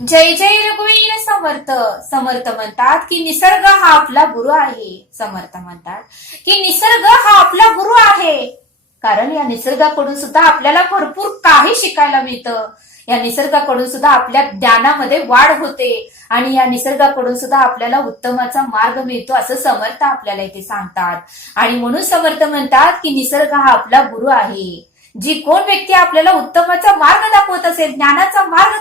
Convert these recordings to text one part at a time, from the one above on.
जय जय रघुवीर समर्थ. समर्थ म्हणतात की निसर्ग हा आपला गुरु आहे. समर्थ म्हणतात की निसर्ग हा आपला गुरु आहे. कारण या निसर्गाकडून सुद्धा आपल्याला भरपूर काही शिकायला मिळतं. या निसर्गाकडून सुद्धा आपल्या ज्ञानामध्ये वाढ होते आणि या निसर्गाकडून सुद्धा आपल्याला उत्तमाचा मार्ग मिळतो असं समर्थ आपल्याला इथे सांगतात. आणि म्हणून समर्थ म्हणतात की निसर्ग हा आपला गुरु आहे. जी कोण व्यक्ती आपल्याला उत्तमाचा मार्ग दाखवत असेल, ज्ञानाचा मार्ग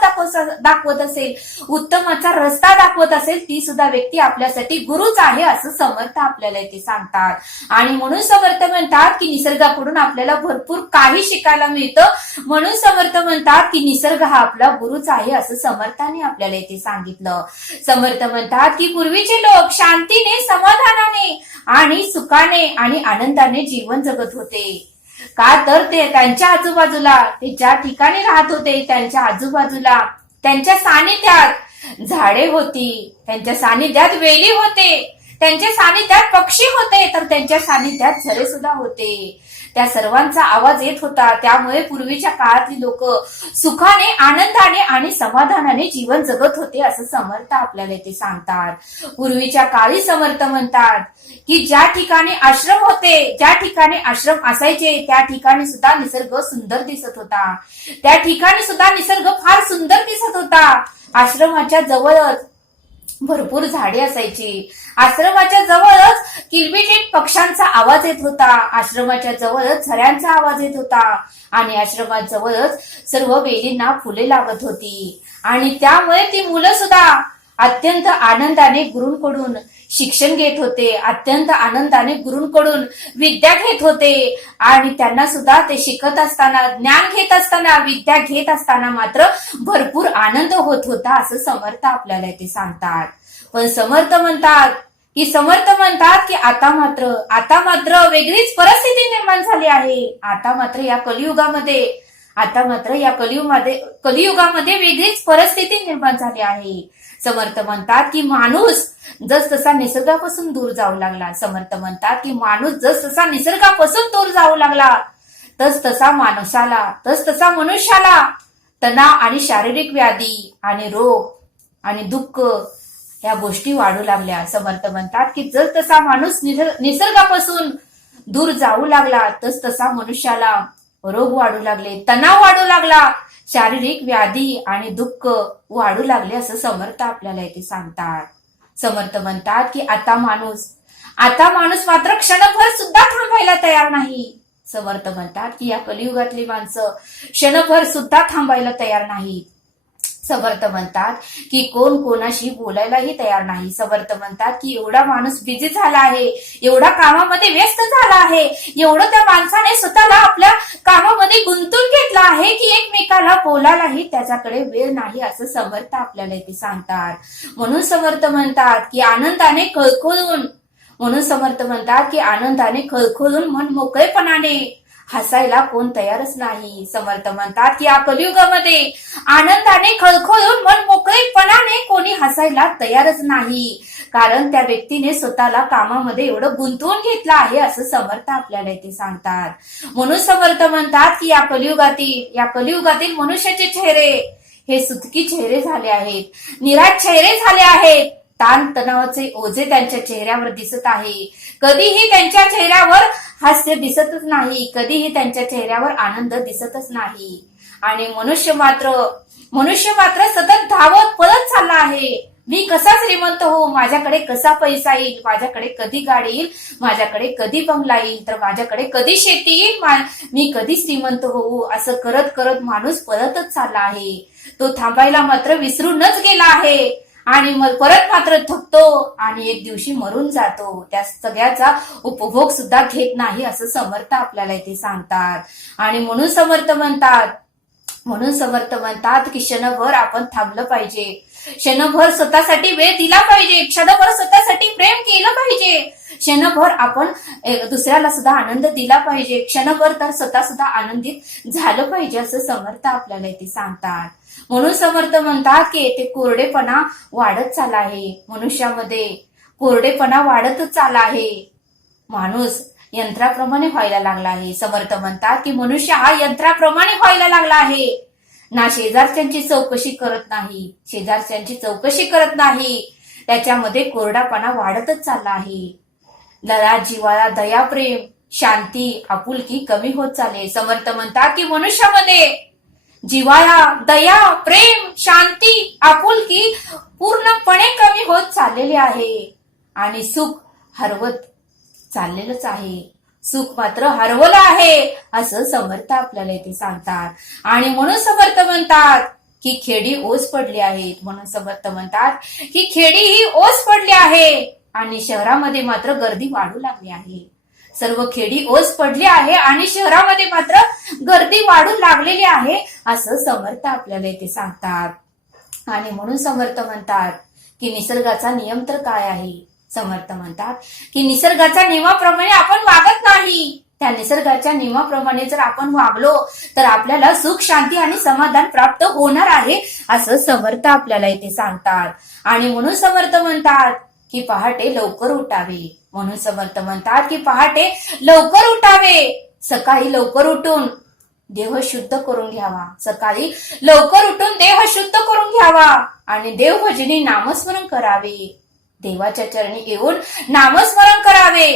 दाखवत असेल, उत्तमाचा रस्ता दाखवत असेल, ती सुद्धा व्यक्ती आपल्यासाठी गुरुच आहे असं समर्थ आपल्याला इथे सांगतात. आणि म्हणून समर्थ म्हणतात की निसर्गाकडून आपल्याला भरपूर काही शिकायला मिळतं. म्हणून समर्थ म्हणतात की निसर्ग हा आपला गुरुच आहे असं समर्थाने आपल्याला इथे सांगितलं. समर्थ म्हणतात की पूर्वीचे लोक शांतीने, समाधानाने आणि सुखाने आणि आनंदाने जीवन जगत होते. का तर ते त्यांच्या आजूबाजूला, ते ज्या ठिकाणी राहत होते त्यांच्या आजूबाजूला, त्यांच्या सानिध्यात झाडे होती, त्यांच्या सानिध्यात वेली होते, त्यांच्या सानिध्यात पक्षी होते, तर त्यांच्या सानिध्यात झरे सुद्धा होते. त्या सर्वांचा आवाज येत होता. त्यामुळे पूर्वीच्या काळातली लोक सुखाने, आनंदाने आणि समाधानाने जीवन जगत होते असं समर्थ आपल्याला इथे सांगतात. पूर्वीच्या काळी समर्थ म्हणतात की ज्या ठिकाणी आश्रम होते, ज्या ठिकाणी आश्रम असायचे, त्या ठिकाणी सुद्धा निसर्ग सुंदर दिसत होता. त्या ठिकाणी सुद्धा निसर्ग फार सुंदर दिसत होता. आश्रमाच्या जवळच भरपूर झाडे असायची. आश्रमाच्या जवळच किलबिटीत पक्ष्यांचा आवाज येत होता. आश्रमाच्या जवळच झऱ्यांचा आवाज येत होता. आणि आश्रमाजवळच सर्व वेलींना फुले लागत होती. आणि त्यामुळे ती मुलं सुद्धा अत्यंत आनंदाने गुरूंकडून शिक्षण घेत होते, अत्यंत आनंदाने गुरूंकडून विद्या घेत होते. आणि त्यांना सुद्धा ते शिकत असताना, ज्ञान घेत असताना, विद्या घेत असताना मात्र भरपूर आनंद होत होता असं समर्थ आपल्याला इथे सांगतात. पण समर्थ म्हणतात की आता मात्र वेगळीच परिस्थिती निर्माण झाली आहे. आता मात्र या कलियुगामध्ये वेगळीच परिस्थिती निर्माण झाली आहे. समर्थ म्हणतात की माणूस जसजसा निसर्गापासून दूर जाऊ लागला, समर्थ म्हणतात की माणूस जसजसा निसर्गापासून दूर जाऊ लागला, तसतसा मनुष्याला तणाव आणि शारीरिक व्याधी आणि रोग आणि दुःख या गोष्टी वाढू लागल्या. समर्थ म्हणतात की जसतसा माणूस निसर्गापासून दूर जाऊ लागला, तसतसा मनुष्याला रोग वाढू लागले, तणाव वाढू लागला, शारीरिक व्याधी आणि दुःख वाढू लागले असं समर्थ आपल्याला इथे सांगतात. समर्थ म्हणतात की आता माणूस मात्र क्षणभर सुद्धा थांबायला तयार नाही. समर्थ म्हणतात की या कलियुगातली माणसं क्षणभर सुद्धा थांबायला तयार नाही. समर्थ म्हणतात की कोण कोणाशी बोलायलाही तयार नाही. समर्थ म्हणतात की एवढा माणूस बिझी झाला आहे, एवढा कामामध्ये व्यस्त झाला आहे, एवढं त्या माणसाने स्वतःला आपल्या कामामध्ये गुंतून घेतला आहे की एकमेकाला बोलायलाही त्याच्याकडे वेळ नाही असं समर्थ आपल्याला इथे सांगतात. म्हणून समर्थ म्हणतात की आनंदाने खळखळून मन मोकळेपणाने हसायला कोण तयारच नाही. समर्थ म्हणतात की या कलियुगामध्ये आनंदाने खळखळून मन मोकळेपणाने कोणी हसायला तयारच नाही. कारण त्या व्यक्तीने स्वतःला कामामध्ये एवढं गुंतवून घेतलं आहे असं समर्थ आपल्याला इथे सांगतात. म्हणून समर्थ म्हणतात की या कलियुगातील मनुष्याचे चेहरे हे सुतकी चेहरे झाले आहेत, निराश चेहरे झाले आहेत. ताण तणावाचे ओझे त्यांच्या चेहऱ्यावर दिसत आहे. कधीही त्यांच्या चेहऱ्यावर हास्य दिसतच नाही, कधीही त्यांच्या चेहऱ्यावर आनंद दिसतच नाही. आणि मनुष्य मात्र सतत धावत पळत चालला आहे. मी कसा श्रीमंत हो, माझ्याकडे कसा पैसा येईल, माझ्याकडे कधी गाडी येईल, माझ्याकडे कधी बंगला येईल, तर माझ्याकडे कधी शेती येईल, मी कधी श्रीमंत होऊ, असं करत करत माणूस पळतच चालला आहे. तो थांबायला मात्र विसरूनच गेला आहे. आणि मग परत मात्र थकतो आणि एक दिवशी मरून जातो. त्या सगळ्याचा उपभोग सुद्धा घेत नाही असं समर्थ आपल्याला इथे सांगतात. आणि म्हणून समर्थ म्हणतात की क्षणभर आपण थांबलं पाहिजे, क्षणभर स्वतःसाठी वेळ दिला पाहिजे, क्षणभर स्वतःसाठी प्रेम केलं पाहिजे, क्षणभर आपण दुसऱ्याला सुद्धा आनंद दिला पाहिजे, क्षणभर तर स्वतः सुद्धा आनंदित झालं पाहिजे असं समर्थ आपल्याला इथे सांगतात. म्हणून समर्थ म्हणतात की येथे कोरडेपणा वाढत चालला आहे, मनुष्यामध्ये कोरडेपणा वाढतच चालला आहे, माणूस यंत्राप्रमाणे व्हायला लागला आहे. समर्थ म्हणतात की मनुष्य हा यंत्राप्रमाणे व्हायला लागला आहे. ना शेजारच्यांची चौकशी करत नाही, शेजारच्यांची चौकशी करत नाही. त्याच्यामध्ये कोरडापणा वाढतच चालला आहे. लढा जिव्हाळा दया प्रेम शांती आपुलकी कमी होत चालले. समर्थ म्हणतात की मनुष्यामध्ये जिव्हाळा दया प्रेम शांती आपुलकी पूर्णपणे कमी होत चाललेले आहे आणि सुख हरवत चाललेलंच आहे. सुख मात्र हरवलं आहे असं समर्थ आपल्याला इथे सांगतात. आणि म्हणून समर्थ म्हणतात की खेडी ओस पडली आहेत. म्हणून समर्थ म्हणतात की खेडी ही ओस पडली आहे आणि शहरामध्ये मात्र गर्दी वाढू लागली आहे. सर्व खेडी ओस पडली आहे आणि शहरामध्ये मात्र गर्दी वाढू लागलेली आहे असं समर्थ आपल्याला इथे सांगतात. आणि म्हणून समर्थ म्हणतात की निसर्गाचा नियम तर काय आहे. समर्थ म्हणतात की निसर्गाच्या नियमाप्रमाणे आपण वागत नाही. त्या निसर्गाच्या नियमाप्रमाणे जर आपण वागलो तर आपल्याला सुख शांती आणि समाधान प्राप्त होणार आहे असं समर्थ आपल्याला इथे सांगतात. आणि म्हणून समर्थ म्हणतात की पहाटे लवकर उठावे. म्हणून समर्थ म्हणतात की पहाटे लवकर उठावे. सकाळी लवकर उठून देह शुद्ध करून घ्यावा. सकाळी लवकर उठून देह शुद्ध करून घ्यावा आणि देवभजनी नामस्मरण करावे. देवाच्या चरणी येऊन नामस्मरण करावे.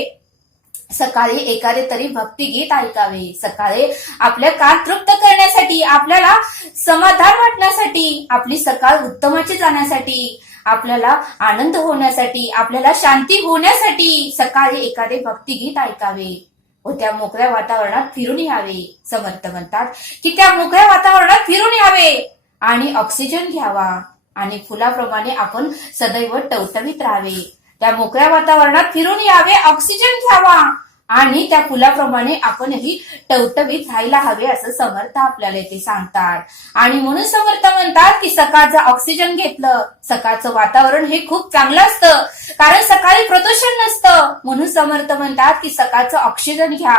सकाळी एखादे तरी भक्तिगीत ऐकावे. सकाळी आपल्या कान तृप्त करण्यासाठी आपल्याला समाधान वाटण्यासाठी आपली सकाळ उत्तमाची जाण्यासाठी आपल्याला आनंद होण्यासाठी आपल्याला शांती होण्यासाठी सकाळी एखादे भक्तिगीत ऐकावे व त्या मोकळ्या वातावरणात फिरून यावे. समर्थ म्हणतात की त्या मोकळ्या वातावरणात फिरून यावे आणि ऑक्सिजन घ्यावा आणि फुलाप्रमाणे आपण सदैव टवटवीत राहावे. त्या मोकळ्या वातावरणात फिरून यावे ऑक्सिजन घ्यावा आणि त्या फुलाप्रमाणे आपणही टवटवीत राहायला हवे असं समर्थ आपल्याला इथे सांगतात. आणि म्हणून समर्थ म्हणतात की सकाळचं ऑक्सिजन घेतलं सकाळचं वातावरण हे खूप चांगलं असतं कारण सकाळी प्रदूषण नसतं. म्हणून समर्थ म्हणतात की सकाळचं ऑक्सिजन घ्या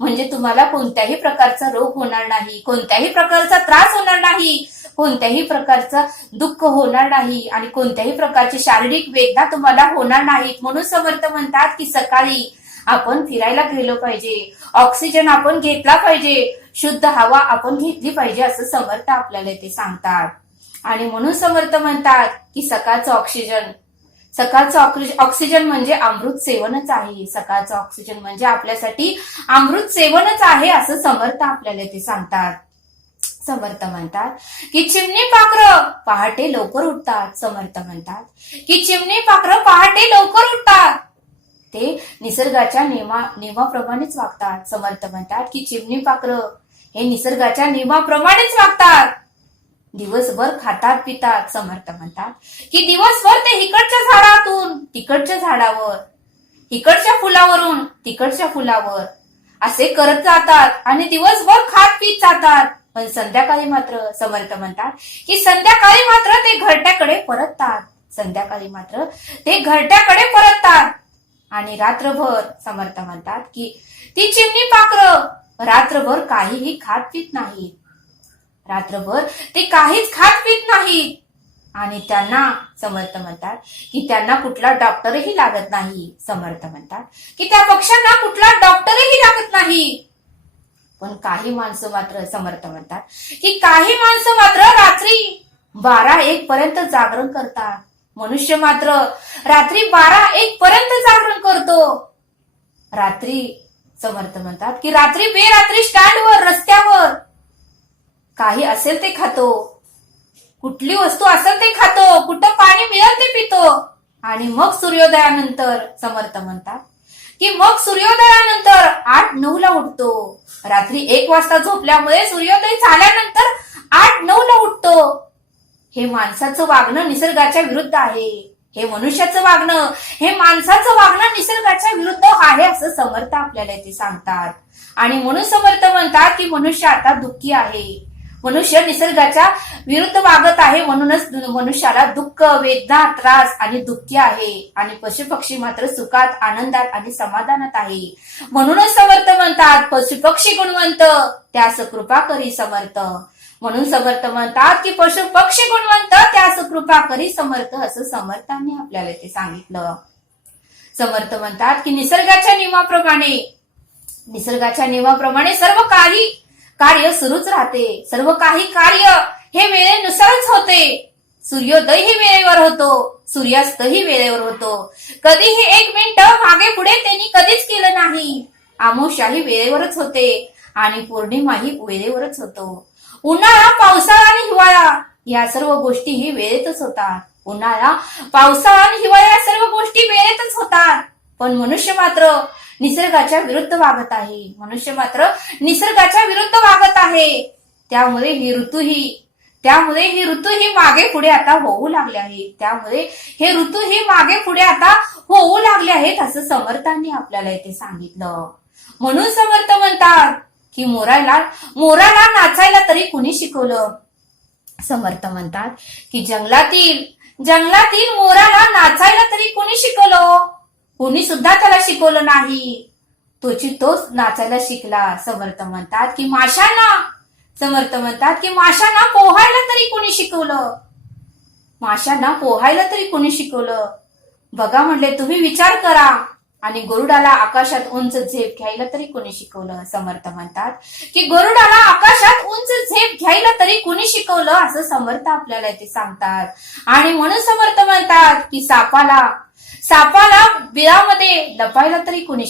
म्हणजे तुम्हाला कोणत्याही प्रकारचा रोग होणार नाही, कोणत्याही प्रकारचा त्रास होणार नाही, कोणत्याही प्रकारचं दुःख होणार नाही आणि कोणत्याही प्रकारची शारीरिक वेदना तुम्हाला होणार नाहीत. म्हणून समर्थ म्हणतात की सकाळी आपण फिरायला गेलो पाहिजे, ऑक्सिजन आपण घेतला पाहिजे, शुद्ध हवा आपण घेतली पाहिजे असं समर्थ आपल्याला इथे सांगतात. आणि म्हणून समर्थ म्हणतात की सकाळचं ऑक्सिजन म्हणजे अमृत सेवनच आहे. सकाळचं ऑक्सिजन म्हणजे आपल्यासाठी अमृत सेवनच आहे असं समर्थ आपल्याला इथे सांगतात. समर्थ म्हणतात की चिमणी पाखरं पहाटे लवकर उठतात. समर्थ म्हणतात की चिमणी पाखरं पहाटे लवकर उठतात. ते निसर्गाच्या नियमाप्रमाणेच वागतात. समर्थ म्हणतात की चिमणी पाखरं हे निसर्गाच्या नियमाप्रमाणेच वागतात. दिवसभर खातात पितात. समर्थ म्हणतात की दिवसभर ते इकडच्या झाडातून तिकडच्या झाडावर, इकडच्या फुलावरून तिकडच्या फुलावर असे करत जातात आणि दिवसभर खात पीत जातात. पण संध्याकाळी मात्र समर्थ म्हणतात की संध्याकाळी मात्र ते घरट्याकडे परततात. संध्याकाळी मात्र ते घरट्याकडे परततात आणि रात्रभर समर्थ म्हणतात की ती चिमणी पाखरं रात्रभर काहीही खात पीत नाहीत. रात्रभर ते काहीच खात पीत नाहीत आणि त्यांना समर्थ म्हणतात की त्यांना कुठला डॉक्टरही लागत नाही. समर्थ म्हणतात की त्या पक्ष्यांना कुठला डॉक्टरही लागत नाही. पण काही माणसं मात्र समर्थ म्हणतात की काही माणसं मात्र रात्री 12-1 पर्यंत जागरण करतात. मनुष्य मात्र रात्री 12-1 पर्यंत जागरण करतो. रात्री समर्थ म्हणतात की रात्री बेरात्री स्टँडवर रस्त्यावर काही असेल ते खातो, कुठली वस्तू असेल ते खातो, कुठं पाणी मिळेल ते पितो आणि मग सूर्योदयानंतर समर्थ म्हणतात की मग सूर्योदयानंतर 8-9 ला उठतो. रात्री 1 वाजता झोपल्यामुळे सूर्योदय झाल्यानंतर 8-9 ला उठतो. हे माणसाचं वागणं निसर्गाच्या विरुद्ध आहे. हे मनुष्याचं वागणं, हे माणसाचं वागणं निसर्गाच्या विरुद्ध आहे असं समर्थ आपल्याला इथे सांगतात. आणि म्हणून समर्थ म्हणतात की मनुष्य आता दुःखी आहे. मनुष्य निसर्गाच्या विरुद्ध वागत आहे म्हणूनच मनुष्याला दुःख वेदना त्रास आणि दुःखी आहे आणि पशुपक्षी मात्र सुखात आनंदात आणि समाधानात आहे. म्हणूनच समर्थ म्हणतात पशुपक्षी गुणवंत त्यास कृपा करी समर्थ. म्हणून समर्थ म्हणतात की पशुपक्षी गुणवंत त्यास कृपा करी समर्थ असं समर्थांनी आपल्याला ते सांगितलं. समर्थ म्हणतात की निसर्गाच्या नियमाप्रमाणे सर्व कार्य सुरूच राहते. सर्व काही कार्य हे वेळेनुसारच होते. सूर्योदय ही वेळेवर होतो, सूर्यास्त ही वेळेवर होतो. कधीही 1 मिनिट मागे पुढे त्यांनी कधीच केलं नाही. अमावस्याही वेळेवरच होते आणि पौर्णिमाही वेळेवरच होतो. उन्हाळा, पावसाळा आणि हिवाळा या सर्व गोष्टी ही वेळेतच होतात. उन्हाळा, पावसाळा आणि हिवाळा या सर्व गोष्टी वेळेतच होतात. पण मनुष्य मात्र निसर्गाच्या विरुद्ध वागत आहे. मनुष्य मात्र निसर्गाच्या विरुद्ध वागत आहे. त्यामुळे ही ऋतू ही मागे पुढे आता होऊ लागले आहेत. त्यामुळे हे ऋतू ही मागे पुढे आता होऊ लागले आहेत असं समर्थांनी आपल्याला इथे सांगितलं. म्हणून समर्थ म्हणतात की मोराला नाचायला तरी कुणी शिकवलं. समर्थ म्हणतात की जंगलातील मोराला नाचायला तरी कोणी शिकवलं. कोणी सुद्धा त्याला शिकवलं नाही. तोच नाचायला शिकला. समर्थ म्हणतात की माशांना पोहायला तरी कोणी शिकवलं. बघा म्हटले, तुम्ही विचार करा. आणि गरुडाला आकाशात उंच झेप घ्यायला तरी कोणी शिकवलं. समर्थ म्हणतात की गरुडाला आकाशात उंच झेप घ्यायला तरी कोणी शिकवलं असं समर्थ आपल्याला इथे सांगतात. आणि म्हणून समर्थ म्हणतात की सापाला बिळामध्ये लपायला तरी कोणी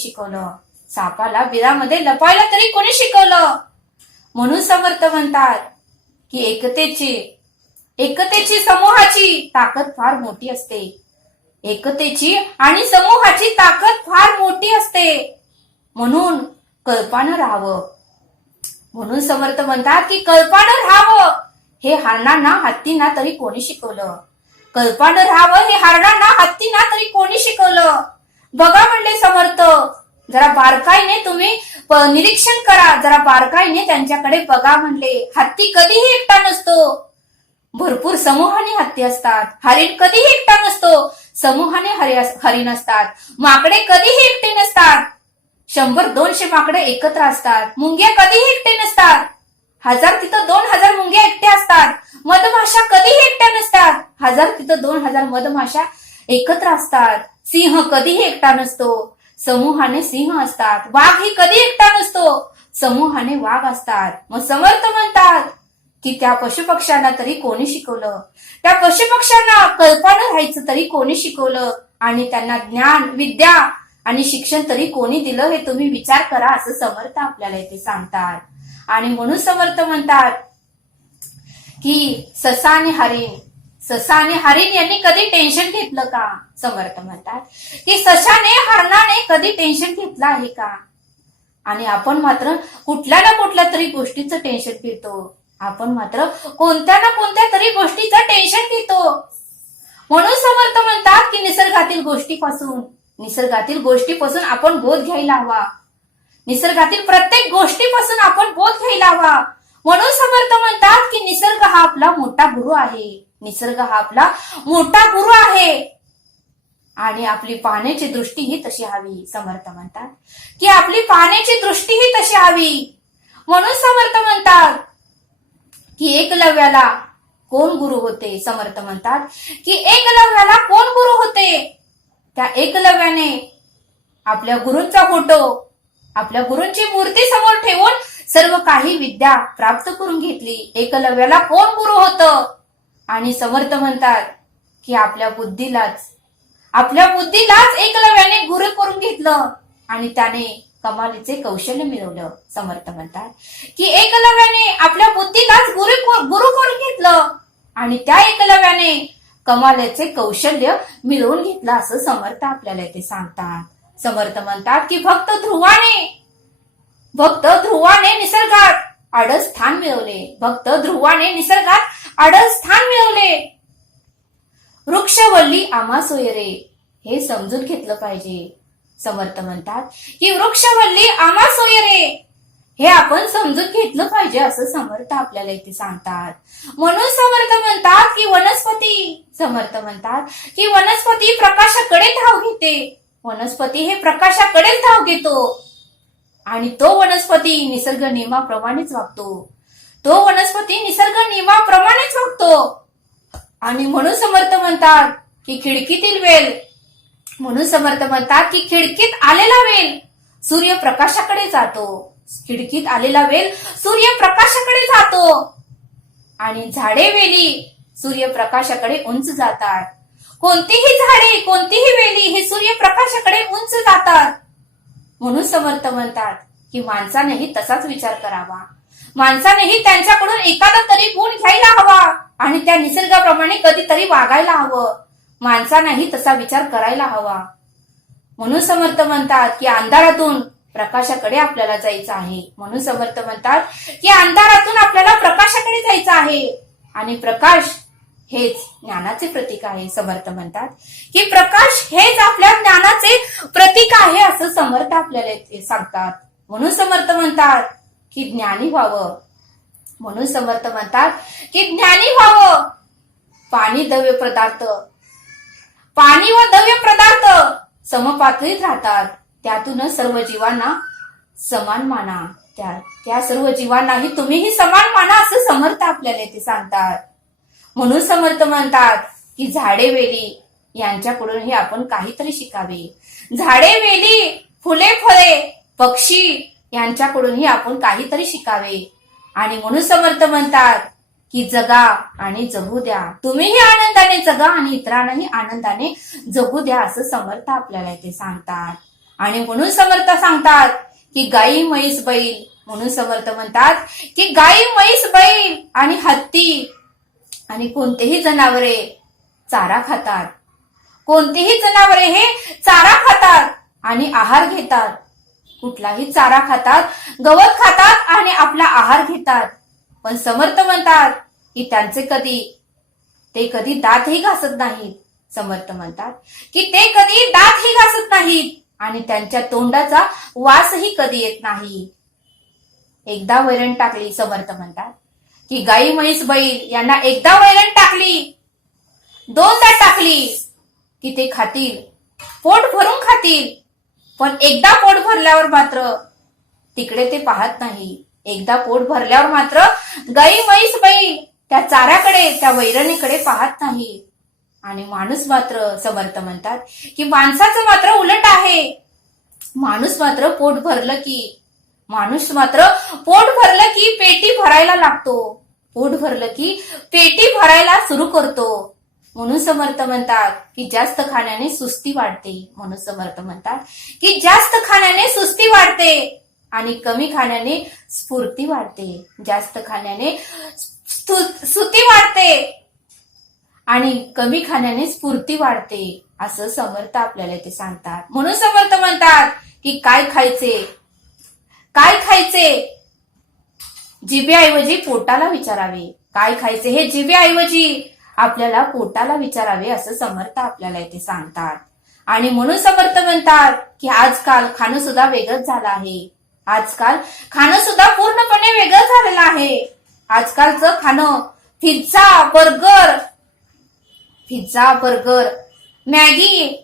शिकवलं. म्हणून समर्थ म्हणतात की एकतेची समूहाची ताकद फार मोठी असते. एकतेची आणि समूहाची ताकद फार मोठी असते. म्हणून कल्पानं राहावं. म्हणून समर्थ म्हणतात की कल्पानं राहावं हे हरणांना, हत्तींना तरी कोणी शिकवलं. कल्पानं राहावं हे हरणांना, हत्तींना तरी कोणी शिकवलं. बघा म्हणले समर्थ, जरा बारकाईने तुम्ही निरीक्षण करा. जरा बारकाईने त्यांच्याकडे बघा म्हणले. हत्ती कधीही एकटा नसतो. भरपूर समूहाने हत्ती असतात. हरिण कधीही एकटा नसतो. समूहाने हरिण असतात. माकडे कधीही एकटे नसतात. 100-200 माकडे एकत्र असतात. मुंग्या कधीही एकटे नसतात. 1000 तिथं 2000 मुंग्या एकट्या असतात. मधमाशा कधीही एकट्या नसतात. 1000 तिथं 2000 मधमाशा एकत्र असतात. सिंह कधीही एकटा नसतो. समूहाने सिंह असतात. वाघ ही कधी एकटा नसतो. समूहाने वाघ असतात. मग समर्थ म्हणतात की त्या पशुपक्ष्यांना तरी कोणी शिकवलं. त्या पशुपक्ष्यांना कल्पानं राहायचं तरी कोणी शिकवलं. आणि त्यांना ज्ञान, विद्या आणि शिक्षण तरी कोणी दिलं हे तुम्ही विचार करा असं समर्थ आपल्याला इथे सांगतात. आणि म्हणून समर्थ म्हणतात की ससा आणि हरिण यांनी कधी टेन्शन घेतलं का. समर्थ म्हणतात की सशाने, हरणाने कधी टेन्शन घेतलं आहे का. आणि आपण मात्र कुठल्या ना कुठल्या तरी गोष्टीचं टेन्शन घेतो. आपण मात्र कोणत्या ना कोणत्या तरी गोष्टीचं टेन्शन घेतो. म्हणून समर्थ म्हणतात की निसर्गातील गोष्टीपासून आपण बोध घ्यायला हवा. निसर्गातील प्रत्येक गोष्टीपासून आपण बोध घ्यायला हवा. म्हणून समर्थ म्हणतात की निसर्ग हा आपला मोठा गुरु आहे. आणि आपली पाहण्याची दृष्टी ही तशी हवी. समर्थ म्हणतात की आपली पाहण्याची दृष्टी ही तशी हवी. म्हणून समर्थ म्हणतात की एकलव्याला कोण गुरु होते. समर्थ म्हणतात की एकलव्याला कोण गुरु होते. त्या एकलव्याने आपल्या गुरूंचा फोटो, आपल्या गुरूंची मूर्ती समोर ठेवून सर्व काही विद्या प्राप्त करून घेतली. एकलव्याला कोण गुरु होतं. आणि समर्थ म्हणतात की आपल्या बुद्धीलाच एकलव्याने गुरु करून घेतलं आणि त्याने कमालीचे कौशल्य मिळवलं. समर्थ म्हणतात की एकलव्याने आपल्या बुद्धीलाच गुरु करून घेतलं आणि त्या एकलव्याने कमालीचे कौशल्य मिळवून घेतलं असं समर्थ आपल्याला इथे सांगतात. समर्थ म्हणतात की भक्त ध्रुवाने निसर्गात आडस्थान मिळवले. वृक्षवल्ली आम्हा सोयरे हे समजून घेतलं पाहिजे. समर्थ म्हणतात की वृक्षवल्ली आम्हा सोयरे हे आपण समजून घेतलं पाहिजे असं समर्थ आपल्याला इथे सांगतात. म्हणून समर्थ म्हणतात की वनस्पती प्रकाशाकडे धाव घेते. वनस्पती हे प्रकाशाकडे धाव घेतो आणि तो वनस्पती निसर्ग नियमाप्रमाणेच वागतो. आणि म्हणून समर्थ म्हणतात की खिडकीत आलेला वेल सूर्यप्रकाशाकडे जातो. खिडकीत आलेला वेल सूर्यप्रकाशाकडे जातो आणि झाडे वेली सूर्यप्रकाशाकडे उंच जातात. कोणतीही झाडे कोणतीही वेली हे सूर्यप्रकाशाकडे उंच जातात. म्हणून समर्थ म्हणतात की माणसानेही तसाच विचार करावा. माणसानेही त्यांच्याकडून एखादा तरी गुण घ्यायला हवा आणि त्या निसर्गाप्रमाणे कधीतरी वागायला हवं. माणसानेही तसा विचार करायला हवा. म्हणून समर्थ म्हणतात की अंधारातून प्रकाशाकडे आपल्याला जायचं आहे. म्हणून समर्थ म्हणतात की अंधारातून आपल्याला प्रकाशाकडे जायचं आहे आणि प्रकाश हेच ज्ञानाचे प्रतीक आहे. समर्थ म्हणतात की प्रकाश हेच आपल्या ज्ञानाचे प्रतीक आहे असं समर्थ आपल्याला सांगतात. म्हणून समर्थ म्हणतात की ज्ञानी व्हावं. म्हणून समर्थ म्हणतात की ज्ञानी व्हावं. पाणी व द्रव्य पदार्थ समपातळीत राहतात. त्यातूनच सर्व जीवांना समान माना. त्या सर्व जीवांनाही तुम्हीही समान माना असं समर्थ आपल्याला ते सांगतात. म्हणून समर्थ म्हणतात की झाडे वेली यांच्याकडूनही आपण काहीतरी शिकावे. झाडे वेली फुले फळे पक्षी यांच्याकडूनही आपण काहीतरी शिकावे. आणि म्हणून समर्थ म्हणतात की जगा आणि जगू द्या. तुम्हीही आनंदाने जगा आणि इतरांनाही आनंदाने जगू द्या असं समर्थ आपल्याला ते सांगतात. आणि म्हणून समर्थ सांगतात की गाई म्हैस बैल. म्हणून समर्थ म्हणतात की गाई म्हैस बैल आणि हत्ती आणि कोणतेही जनावरे चारा खातात. कोणतेही जनावरे हे चारा खातात आणि आहार घेतात. कुठलाही चारा खातात, गवत खातात आणि आपला आहार घेतात. पण समर्थ म्हणतात की ते कधी दातही घासत नाहीत. समर्थ म्हणतात की ते कधी दातही घासत नाहीत आणि त्यांच्या तोंडाचा वासही कधी येत नाही. एकदा वैरण टाकली, समर्थ म्हणतात की गाई म्हैस बैल यांना एकदा वैरण टाकली, दोनदा टाकली की ते खातील, पोट भरून खातील. पण एकदा पोट भरल्यावर मात्र तिकडे ते पाहत नाही. एकदा पोट भरल्यावर मात्र गाई म्हैस बैल त्या चाऱ्याकडे त्या वैरणीकडे पाहत नाही. आणि माणूस मात्र समर्थ म्हणतात की माणसाचं मात्र उलट आहे. माणूस मात्र पोट भरलं की पेटी भरायला लागतो. पोट भरलं की पेटी भरायला सुरू करतो. म्हणून समर्थ म्हणतात की जास्त खाण्याने सुस्ती वाढते. म्हणून समर्थ म्हणतात की जास्त खाण्याने सुस्ती वाढते आणि कमी खाण्याने स्फूर्ती वाढते. जास्त खाण्याने स्तुती वाढते आणि कमी खाण्याने स्फूर्ती वाढते असं समर्थ आपल्याला ते सांगतात. म्हणून समर्थ म्हणतात की काय खायचे जिभेऐवजी पोटाला विचारावे. काय खायचे हे जिभेऐवजी आपल्याला पोटाला विचारावे असं समर्थ आपल्याला इथे सांगतात. आणि म्हणून समर्थ म्हणतात की आजकाल खाणं सुद्धा वेगळंच झालं आहे. आजकाल खाणं सुद्धा पूर्णपणे वेगळं झालेलं आहे. आजकालचं खाणं पिझ्झा बर्गर मॅगी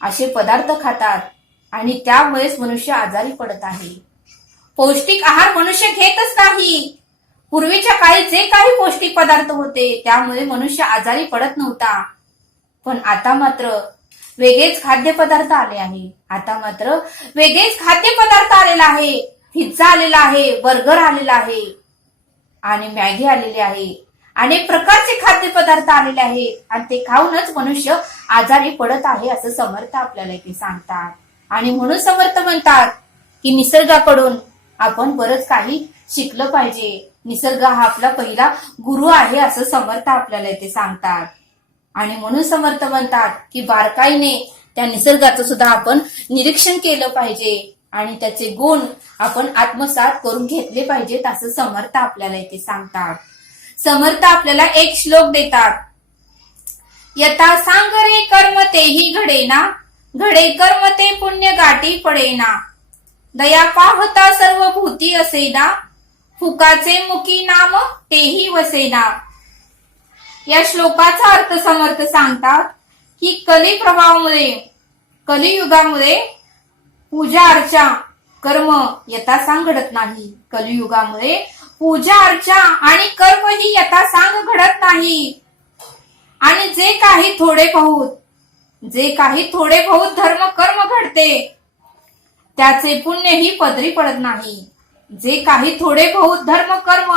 असे पदार्थ खातात आणि त्यामुळेच मनुष्य आजारी पडत आहे. पौष्टिक आहार मनुष्य घेतच नाही. पूर्वीच्या काळी जे काही पौष्टिक पदार्थ होते त्यामुळे मनुष्य आजारी पडत नव्हता. पण आता मात्र वेगळेच खाद्यपदार्थ आले आहे. आलेला आहे. पिझ्झा आलेला आहे, बर्गर आलेला आहे आणि मॅगी आलेली आहे. अनेक प्रकारचे खाद्यपदार्थ आलेले आहेत आणि ते खाऊनच मनुष्य आजारी पडत आहे असं समर्थ आपल्याला इथे सांगतात. आणि म्हणून समर्थ म्हणतात की निसर्गाकडून आपण बरंच काही शिकलं पाहिजे. निसर्ग हा आपला पहिला गुरु आहे असं समर्थ आपल्याला इथे सांगतात. आणि म्हणून समर्थ म्हणतात की बारकाईने त्या निसर्गाचं सुद्धा आपण निरीक्षण केलं पाहिजे आणि त्याचे गुण आपण आत्मसात करून घेतले पाहिजेत असं समर्थ आपल्याला इथे सांगतात. समर्थ आपल्याला एक श्लोक देतात. यथा सांगरे कर्म तेही घडेना, घडे कर्म ते पुण्य गाठी पडेना, दया पाहता सर्व भूती असेना, फुकाचे मुखी नाम तेही वसेना. या श्लोकाचा अर्थ समर्थ सांगतात की कलियुगामुळे पूजा अर्चा कर्म यथासांग घडत नाही. कलियुगामुळे पूजा अर्चा आणि कर्म ही यथासांग घडत नाही. आणि जे काही थोडे बहुत धर्म कर्म घडते त्याचे पुण्यही पदरी पडत नाही. जे काही थोडे बहुत धर्म कर्म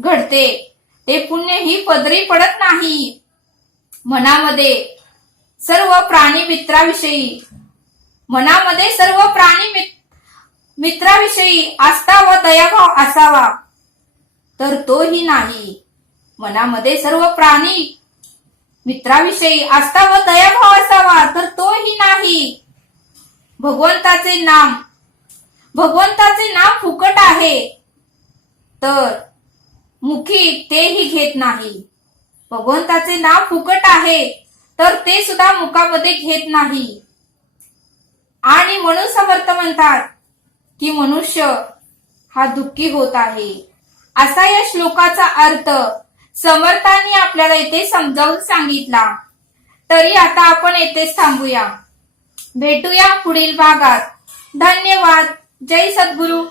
घडते ते पुण्यही पदरी पडत नाही. मनामध्ये सर्व प्राणी मित्राविषयी आस्था व दयाभाव असावा तर तोही नाही. मनामध्ये सर्व प्राणी मित्राविषयी आस्था व दयाभाव असावा तर तोही नाही. भगवंताचे नाम फुकट आहे तर मुखी तेही घेत नाही. भगवंताचे नाम फुकट आहे तर ते सुद्धा मुखामध्ये घेत नाही. आणि म्हणून समर्थ म्हणतात की मनुष्य हा दुःखी होत आहे. असा या श्लोकाचा अर्थ समर्थांनी आपल्याला इथे समजावून सांगितला. तरी आता आपण येथेच थांबूया. भेटूया पुढील भागात. धन्यवाद. जय सद्गुरु.